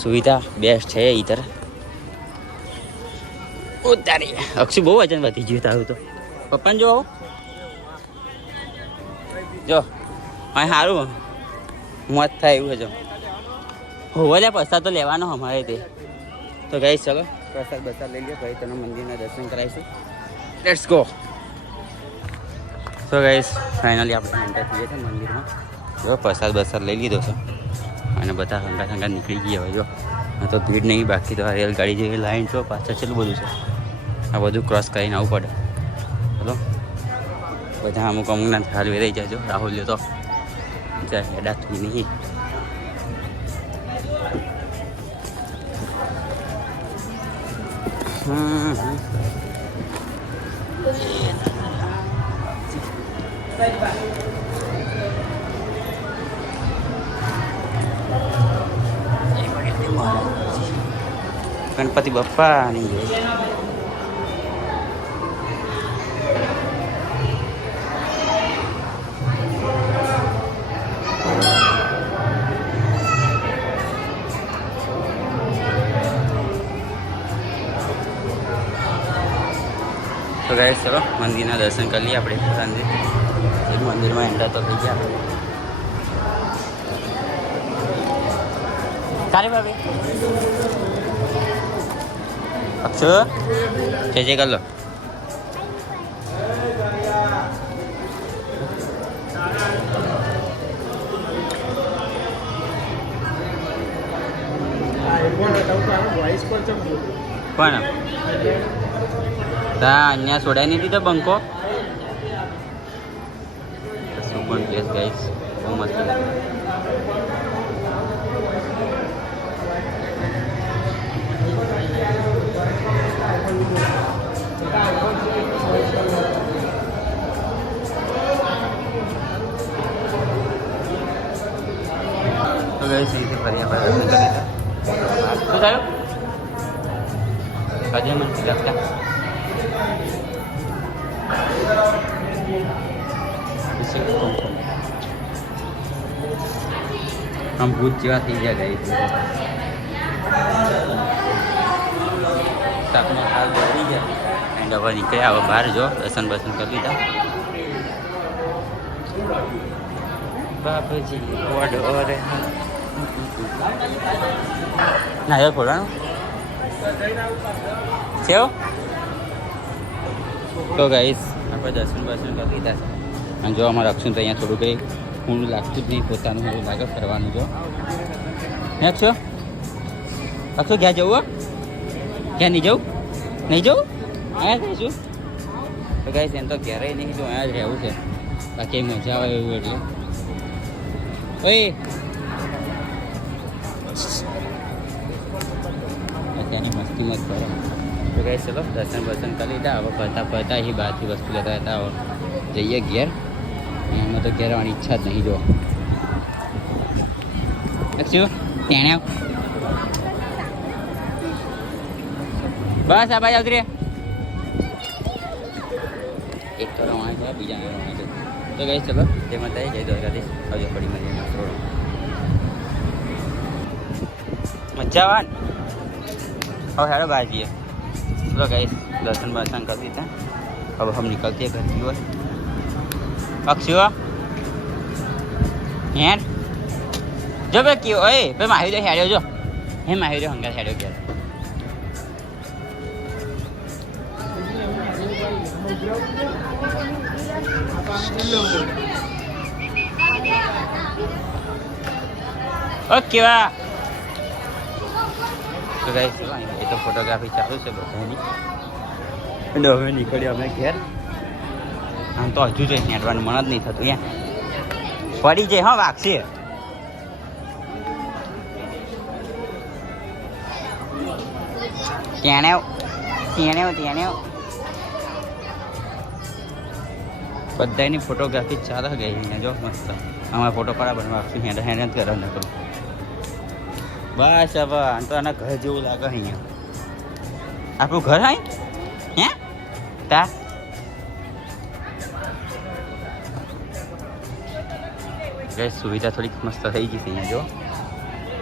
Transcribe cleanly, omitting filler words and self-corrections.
सुविधा बेस्ट है इधर। उतारी अक्षु बहु वजन वधी गયું તારું તો પપ્પાને જો જો અહીં સારું મોત થાય એવું છે હોવા પૈસા તો લેવાનો અમારે તે તો ગાઈસ ચલો પ્રસાદ બસાદ લઈ લે ભાઈ તને મંદિરના દર્શન કરાવીશું લેટ્સ ગો। તો ગાઈસ ફાઇનલી આપણે એન્ટર થઈએ છીએ મંદિરમાં જો પ્રસાદ બસાદ લઈ લીધો છે અને બધા હંગા હંગા નીકળી ગયા હવે જો તો ભીડ નહીં બાકી તો આ રેલગાડી જેવી લાઈન છો પાછળ છેલ્લું બધું છે આ બધું ક્રોસ કરીને આવવું પડે ચલો બધા અમુક અમુકના ખ્યાલ વેરાઈ જાય રાહુલ તો જાય હેડા તું નહીં गणपति बप्पा नहीं है तो गाइस चलो मंदिर ना दर्शन कर लिए अपने मंदिर में एंटर तो थी गया कारे भाभी अक्षु जय कर लो पण अन्या सोडाय नहीं दीधो बंको सुपर प्लेस गाइस बहुत मस्त है। तो गाइस इसे बढ़िया पर दर्शन कर लेता तो जाओ काजे मन तिलक का हम भूत जेवा थी गया गई अपने हाल बढ़ी गया एंड अब निकले अब बाहर जो दर्शन बर्शन कर लीधा बाबा जी ना खोला तो गाइस આપણે દર્શન બર્શન કરી લીધા છે અને જો અમારા અક્ષુન તો અહીંયા થોડું કંઈ ઊંડું લાગતું જ નહીં પોતાનું એવું લાગે ફરવાનું જો હે અક્ષુ અક્ષુ ક્યાં જવું ક્યાં નહીં જવું નહીં જવું અહીંયા જઈશું તો ગાઈસ એમ તો ક્યારેય નહીં જો અહીંયા જ રહેવું છે બાકી મજા આવે એવું એટલે ઓય અત્યારની મસ્તી મત કરો तो गए चलो दर्शन वर्शन कर लीधा अब फरता फरता ही बाहर की वस्तु लेता रहता और जाइए घेर हमें तो घेर आने इच्छा नहीं जो अक्षु कहने बस आ भाई उतरे एक तो रवाना था बीजा रवाना था तो गए चलो जय माता जय द्वारकाधीश और जो बड़ी मजा मजा वन और हेलो बाजी है चलो गाइस दर्शन वर्शन कर देते हैं अब हम निकलते हैं घर की ओर। अक्षु यार जो बे क्यों ओए पे माही दे हेड़ो जो हे माही दे हंगा हेड़ो क्या ओके वाह तो गाइस ये तो फोटोग्राफी चालू છે બધાની અને હવે નીકળ્યા અમે ઘેર આમ તો હજુ જ હેડવાનું મન જ નહીં થતું યા પડી જાય હા વાગશે ત્યાં બધાની ફોટોગ્રાફી ચાલે ગઈ અહીંયા જો મસ્ત અમારા ફોટો પાડા બનવા આપશું હેડ હેડ કરવા ન કરું બસ હવે આમ તો આના ઘર જેવું લાગે અહીંયા આપણું ઘર hay હે તા ગઈ સુવિધા થોડીક મસ્ત થઈ ગઈ છે અહીંયા જો